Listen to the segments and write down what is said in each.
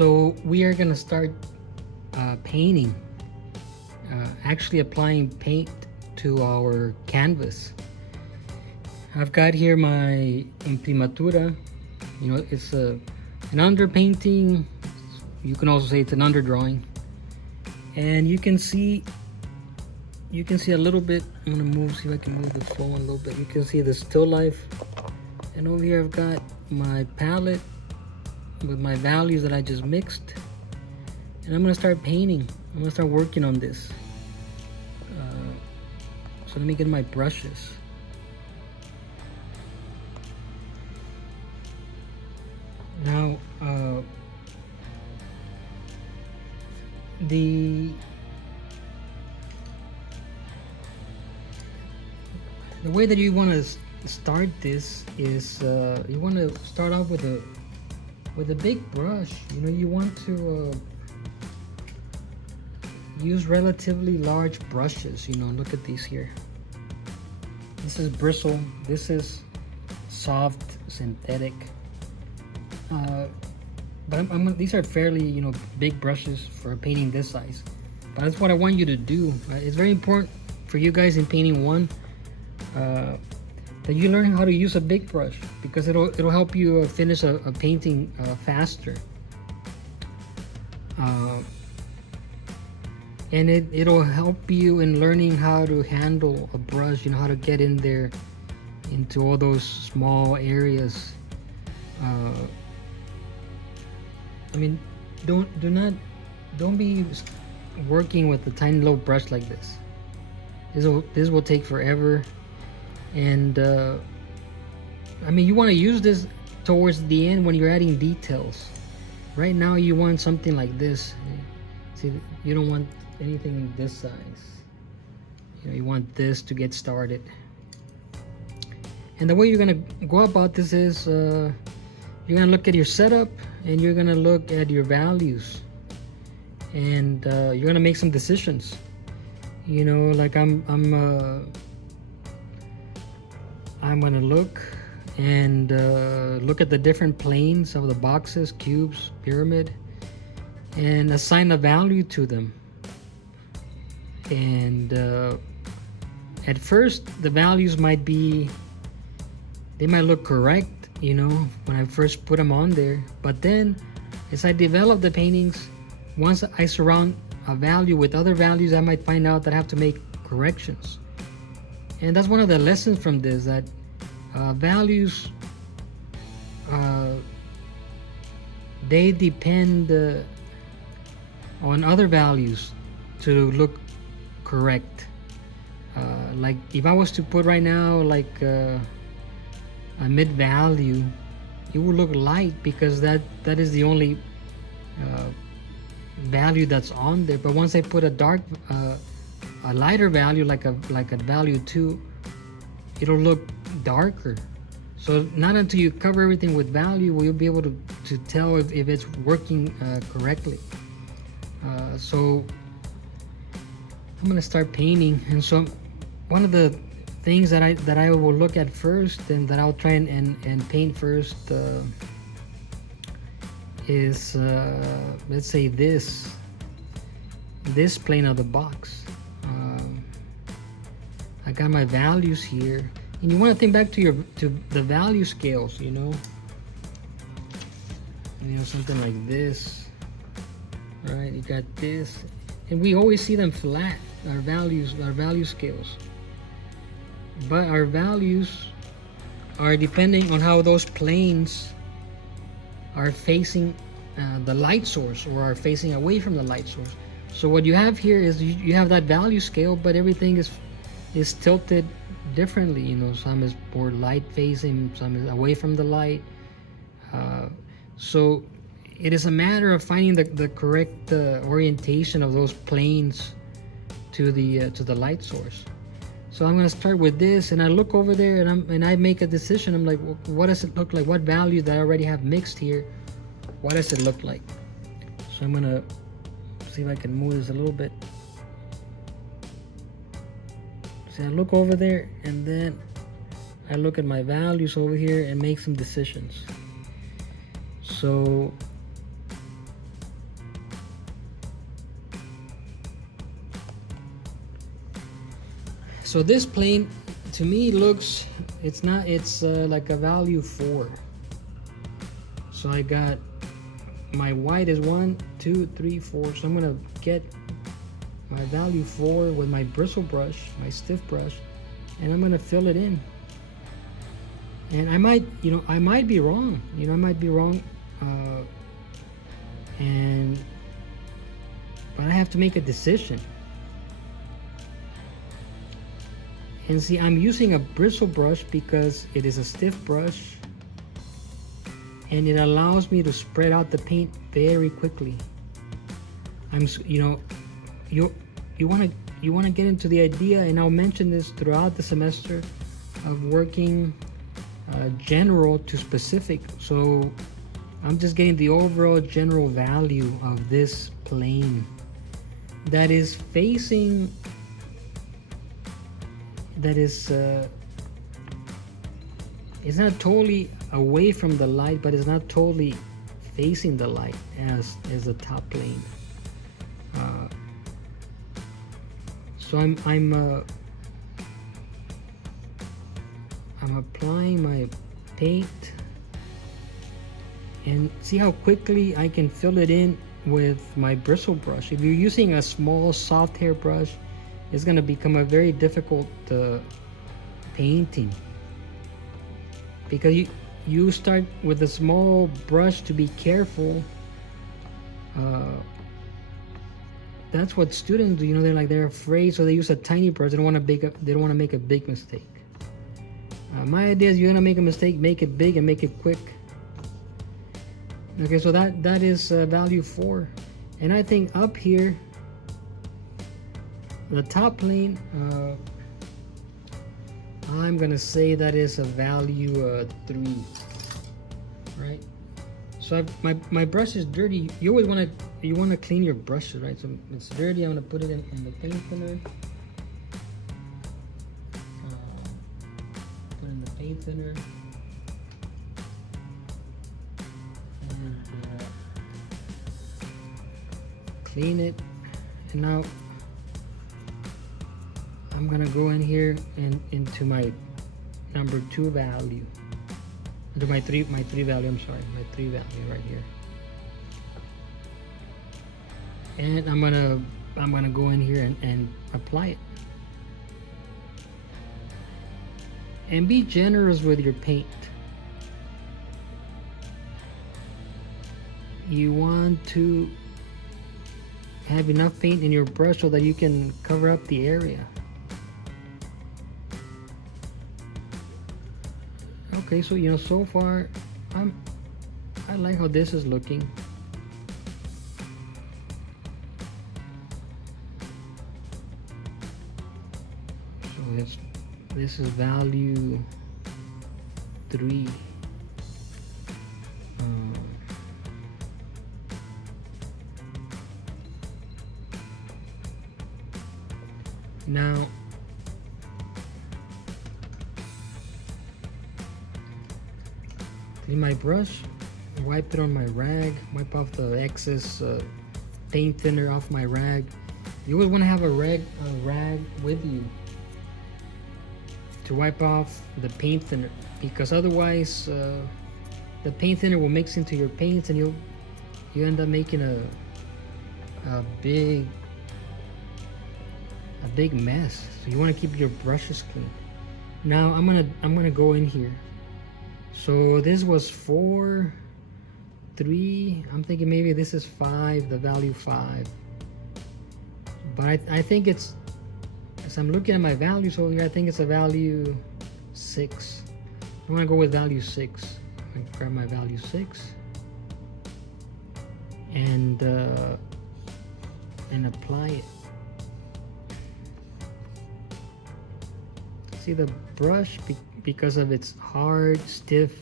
So we are gonna start painting, actually applying paint to our canvas. I've got here my imprimatura. You know, it's an underpainting. You can also say it's an underdrawing. And you can see a little bit. I'm gonna see if I can move the phone a little bit. You can see the still life. And over here I've got my palette with my values that I just mixed. And I'm gonna start painting. I'm gonna start working on this. So let me get my brushes. Now, the way that you want to start this is you want to start off with a big brush. You know, you want to use relatively large brushes. You know, look at these here. This is bristle. This is soft synthetic. But these are fairly, you know, big brushes for painting this size. But that's what I want you to do. It's very important for you guys in painting one that you learn how to use a big brush, because it'll help you finish a painting faster. And it'll help you in learning how to handle a brush. You know, how to get in there into all those small areas. I mean, don't be working with a tiny little brush like this. This will take forever. And I mean, you want to use this towards the end when you're adding details. Right now you want something like this. See, you don't want anything this size. You know, you want this to get started. And the way you're gonna go about this is you're gonna look at your setup, and you're gonna look at your values, and you're gonna make some decisions. You know, like I'm gonna look and look at the different planes of the boxes, cubes, pyramid, and assign a value to them. And at first the values might look correct, you know, when I first put them on there. But then as I develop the paintings, once I surround a value with other values, I might find out that I have to make corrections. And that's one of the lessons from this, that values, they depend on other values to look correct. Like if I was to put right now like a mid value, it will look light because that is the only value that's on there. But once I put a lighter value, like a value 2, it'll look darker. So not until you cover everything with value will you be able to tell if it's working correctly. So I'm gonna start painting. And so one of the things that I will look at first, and that I'll try and paint first, is let's say this plane of the box. I got my values here, and you want to think back to the value scales. You know, something like this, right? You got this, and we always see them flat. Our value scales. But our values are depending on how those planes are facing the light source, or are facing away from the light source. So what you have here is you have that value scale, but everything is tilted differently. You know, some is more light facing, some is away from the light. So it is a matter of finding the correct orientation of those planes to the light source. So I'm gonna start with this, and I look over there, and I make a decision. I'm like, what does it look like? What value that I already have mixed here, what does it look like? So I'm gonna see if I can move this a little bit. See, I look over there, and then I look at my values over here and make some decisions. So So this plane to me looks, it's not, it's like a value 4. So I got my white is 1, 2, 3, 4. So I'm gonna get my value 4 with my bristle brush, my stiff brush, and I'm gonna fill it in. And I might, I might be wrong. I might be wrong. But I have to make a decision. And see, I'm using a bristle brush because it is a stiff brush and it allows me to spread out the paint very quickly. You want to get into the idea, and I'll mention this throughout the semester, of working general to specific. So I'm just getting the overall general value of this plane that is facing, that is it's not totally away from the light, but it's not totally facing the light as the top plane. So I'm applying my paint, and see how quickly I can fill it in with my bristle brush. If you're using a small soft hair brush, it's going to become a very difficult painting, because you start with a small brush to be careful. That's what students do. They're afraid, so they use a tiny brush. They don't want to make a big mistake. My idea is, you're gonna make a mistake, make it big and make it quick. Okay, so that is value 4, and I think up here, the top plane, I'm gonna say that is a value 3, right? So my brush is dirty. You always want to clean your brushes, right? So it's dirty. I'm gonna put it in the paint thinner. Put in the paint thinner. And clean it. And now I'm gonna go in here and into my number 2 value. Into my 3 value, I'm sorry, my 3 value right here. And I'm gonna go in here and apply it. And be generous with your paint. You want to have enough paint in your brush so that you can cover up the area. Okay, so so far I like how this is looking. So this is value 3. Now clean my brush, wipe it on my rag, wipe off the excess paint thinner off my rag. You always want to have a rag with you to wipe off the paint thinner, because otherwise the paint thinner will mix into your paints and you end up making a big mess. So you want to keep your brushes clean. Now I'm gonna go in here. So this was 4, 3. I'm thinking maybe this is 5, the value 5. But I think it's, as I'm looking at my values over here, I think it's a value 6. I want to go with value 6. I'm gonna grab my value 6 and apply it. See, the brush, because of its hard, stiff,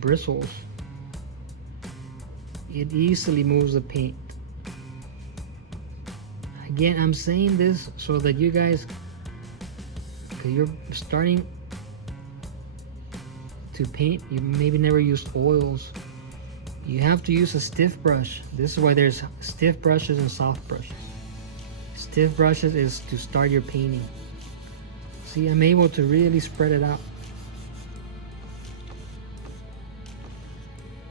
bristles, it easily moves the paint. Again, I'm saying this so that you guys, because you're starting to paint, you maybe never used oils, you have to use a stiff brush. This is why there's stiff brushes and soft brushes. stiff brushes is to start your painting. See, I'm able to really spread it out.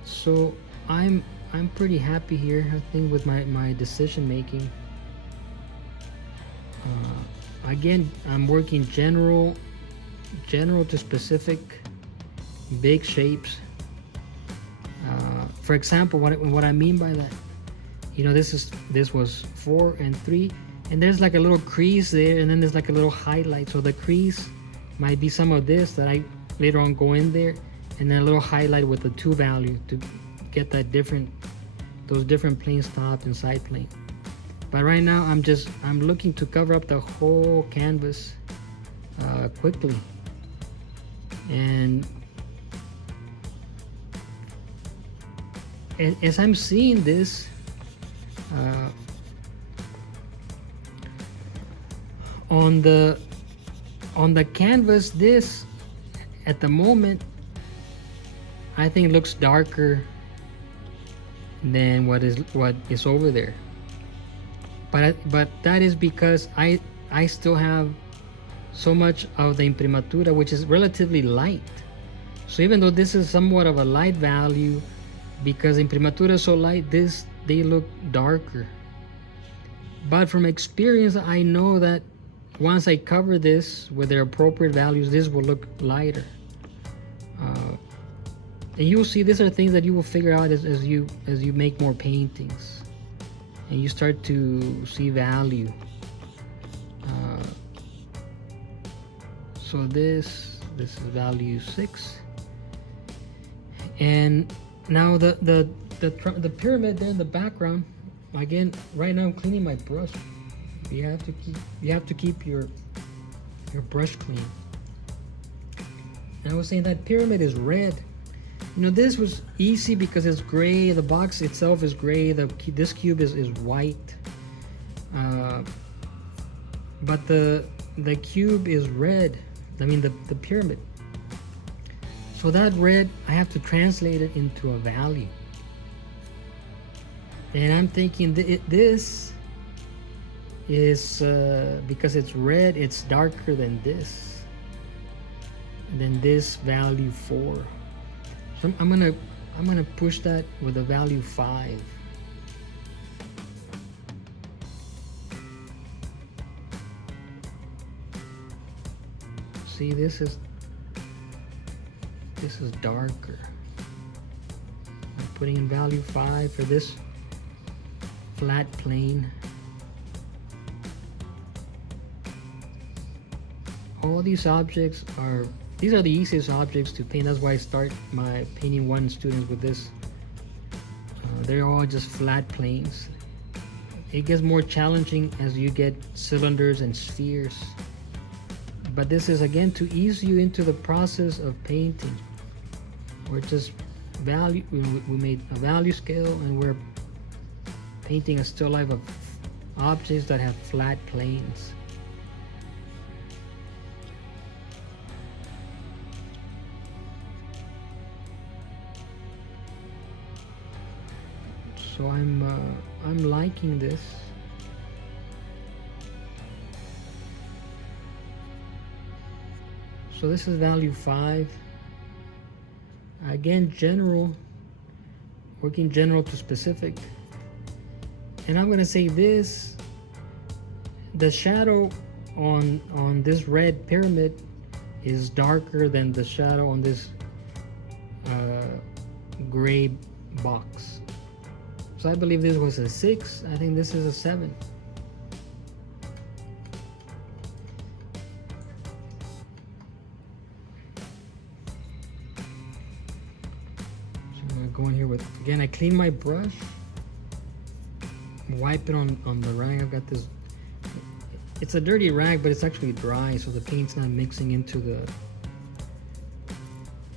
So I'm pretty happy here, I think, with my decision making. Again, I'm working general to specific, big shapes. For example, what I mean by that, this was 4 and 3, and there's like a little crease there, and then there's like a little highlight. So the crease might be some of this that I later on go in there, and then a little highlight with the 2 value to get that those different planes, top and side plane. But right now I'm looking to cover up the whole canvas quickly. And as I'm seeing this, on the canvas, this at the moment I think looks darker than what is over there. But that is because I still have so much of the imprimatura, which is relatively light. So even though this is somewhat of a light value, because imprimatura is so light, they look darker. But from experience, I know that once I cover this with their appropriate values, this will look lighter. And you'll see these are things that you will figure out as you make more paintings, and you start to see value. So this is value 6, and now the pyramid there in the background. Again, right now I'm cleaning my brush. You have to keep your brush clean. And I was saying that pyramid is red. This was easy because it's gray. The box itself is gray. This cube is white. But the cube is red. I mean the pyramid. So that red, I have to translate it into a value. And I'm thinking this is because it's red, it's darker than this. And then this value 4. So I'm gonna push that with a value 5. See, this is darker. I'm putting in value 5 for this flat plane. All these objects are the easiest objects to paint. That's why I start my painting 1 students with this. They're all just flat planes. It gets more challenging as you get cylinders and spheres. But this is again to ease you into the process of painting. We're just we made a value scale, and we're painting a still life of objects that have flat planes. So I'm liking this. So this is value 5. Again, working general to specific. And I'm gonna say this, the shadow on this red pyramid is darker than the shadow on this gray box. So I believe this was a 6. I think this is a 7. So I'm gonna go in here with, again, I clean my brush, wipe it on the rag. I've got this, it's a dirty rag, but it's actually dry, so the paint's not mixing into the,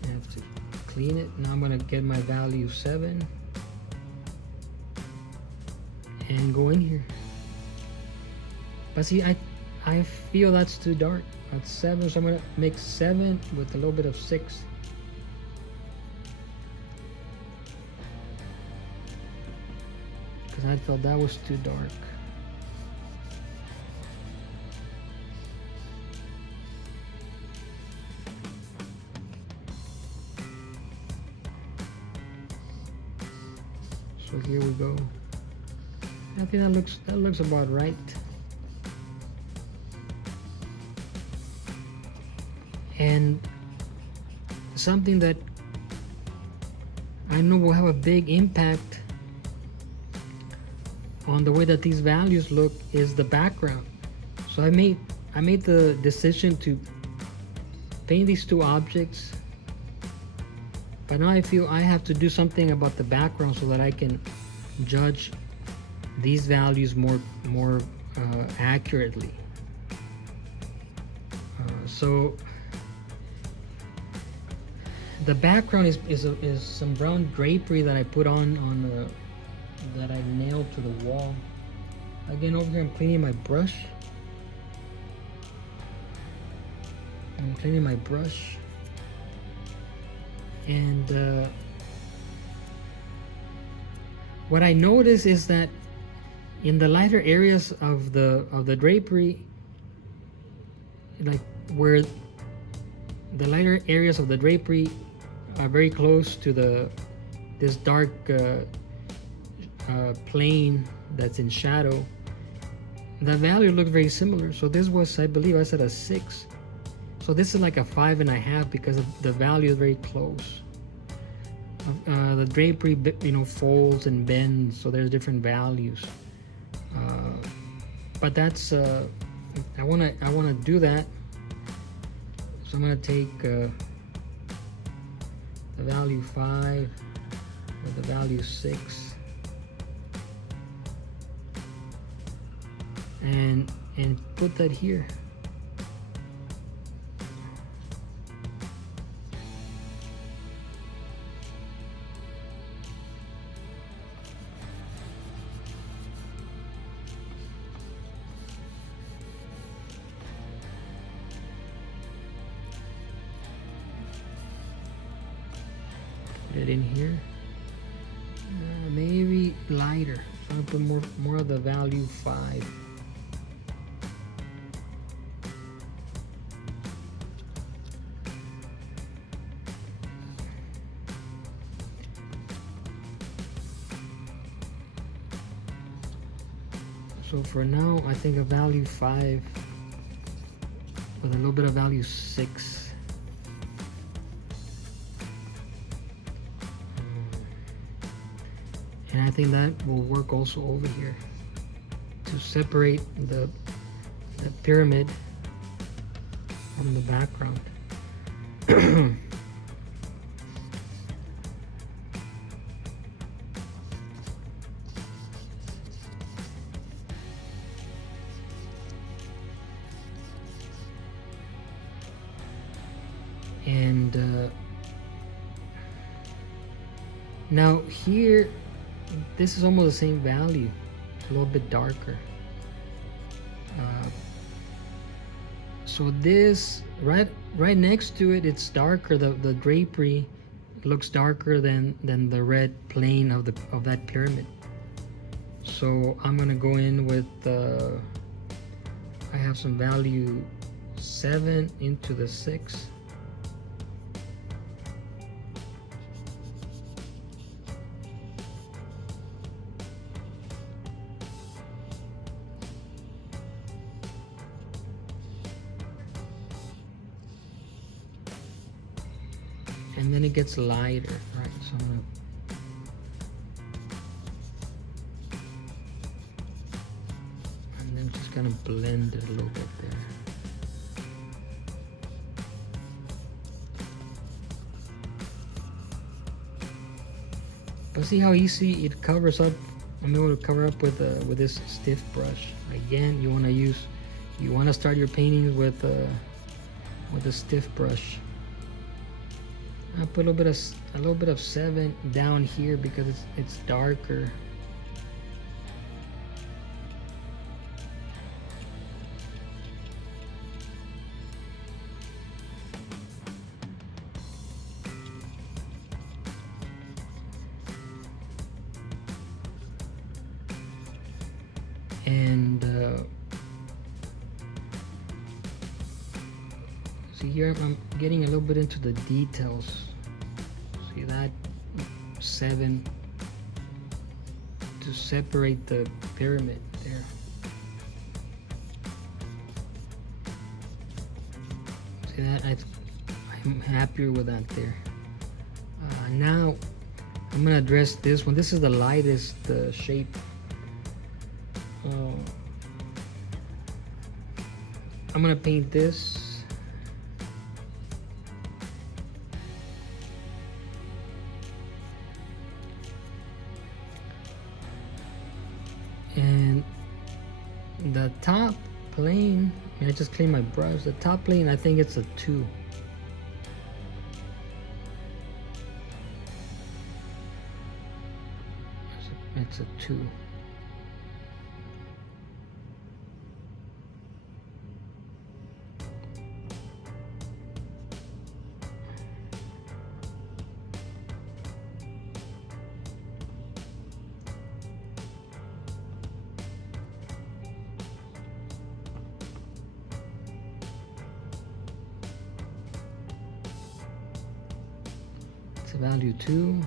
I have to clean it. Now I'm gonna get my value 7 and go in here. But see, I feel that's too dark. That's 7, so I'm gonna mix 7 with a little bit of 6. Because I felt that was too dark. here we go. I think that looks about right. And something that I know will have a big impact on the way that these values look is the background. So I made the decision to paint these two objects, but now I feel I have to do something about the background so that I can judge these values more accurately. So the background is some brown drapery that I put on that I nailed to the wall. Again, over here I'm cleaning my brush. And what I notice is that in the lighter areas of the drapery, like where the lighter areas of the drapery are very close to this dark plane that's in shadow, the value looked very similar. So this was, I believe I said a 6. So this is like a 5.5 because the value is very close. The drapery, folds and bends, so there's different values. But that's I wanna do that. So I'm gonna take the value 5 with the value 6 and put that here. Put it in here. Maybe lighter. So I'll put more of the value 5. So for now, I think a value 5 with a little bit of value 6. And I think that will work also over here to separate the pyramid from the background. And now here, this is almost the same value, a little bit darker. So this right next to it, it's darker. The drapery looks darker than the red plane of that pyramid. So I'm gonna go in with I have some value 7 into the 6. And then it gets lighter, right? So I'm gonna and then just kind of blend it a little bit there. But see how easy it covers up. I'm able to cover up with this stiff brush. Again, you want to start your paintings with a stiff brush. I put a little bit of 7 down here because it's darker. And see here, I'm getting a little bit into the details. See that 7 to separate the pyramid there. See that? I'm happier with that there. Now I'm gonna address this one. This is the lightest shape. I'm gonna paint this. And the top plane, I just cleaned my brush. The top plane, I think it's a 2. It's a 2. It's a value 2.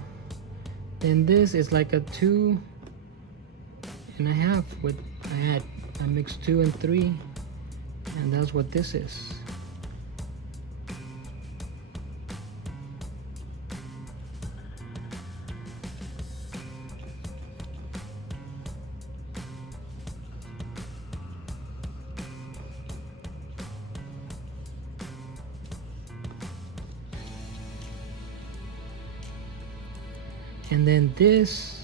And this is like a 2.5 with I mixed 2 and 3, and that's what this is. And then this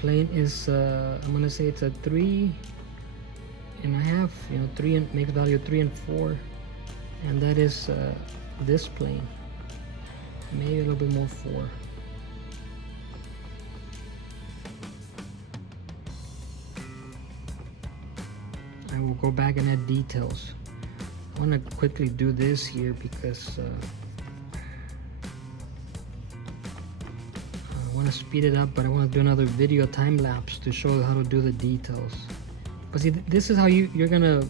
plane is I'm gonna say it's a 3.5, 3 and makes value 3 and 4, and that is this plane, maybe a little bit more 4. I will go back and add details. I want to quickly do this here because I want to speed it up, but I want to do another video time lapse to show how to do the details. But see, this is how you're gonna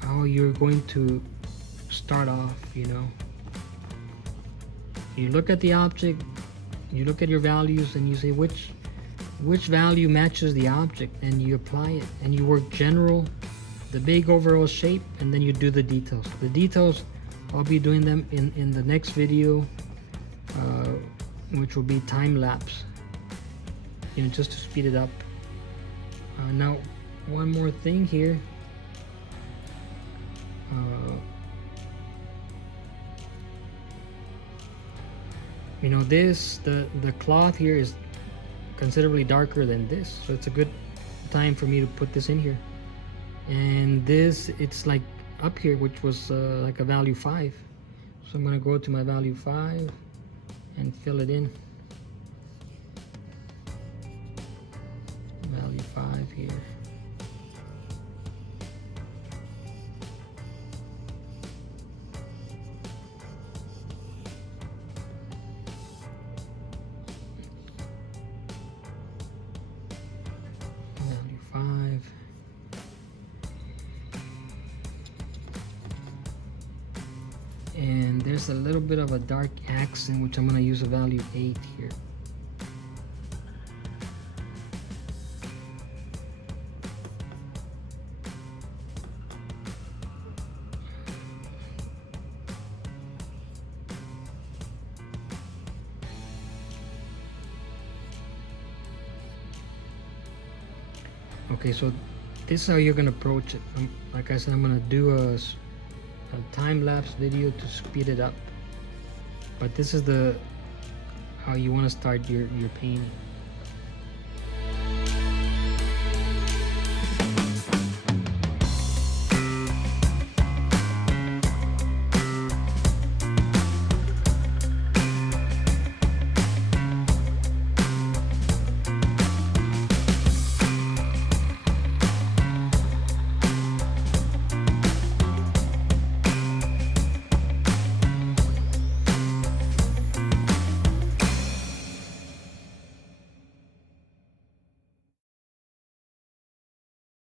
how you're going to start off. You look at the object, you look at your values, and you say which value matches the object, and you apply it, and you work general, the big overall shape, and then you do the details. The details, I'll be doing them in the next video, which will be time lapse, just to speed it up. Now, one more thing here. The cloth here is considerably darker than this, so it's a good time for me to put this in here. And this, it's like up here, which was like a value 5. So I'm going to go to my value 5 and fill it in. Value 5 here. Value 5. And there's a little bit of a dark accent, which I'm going to use a value 8 here. Okay, so this is how you're going to approach it. Like I said, I'm going to do a time-lapse video to speed it up, but this is how you want to start your painting.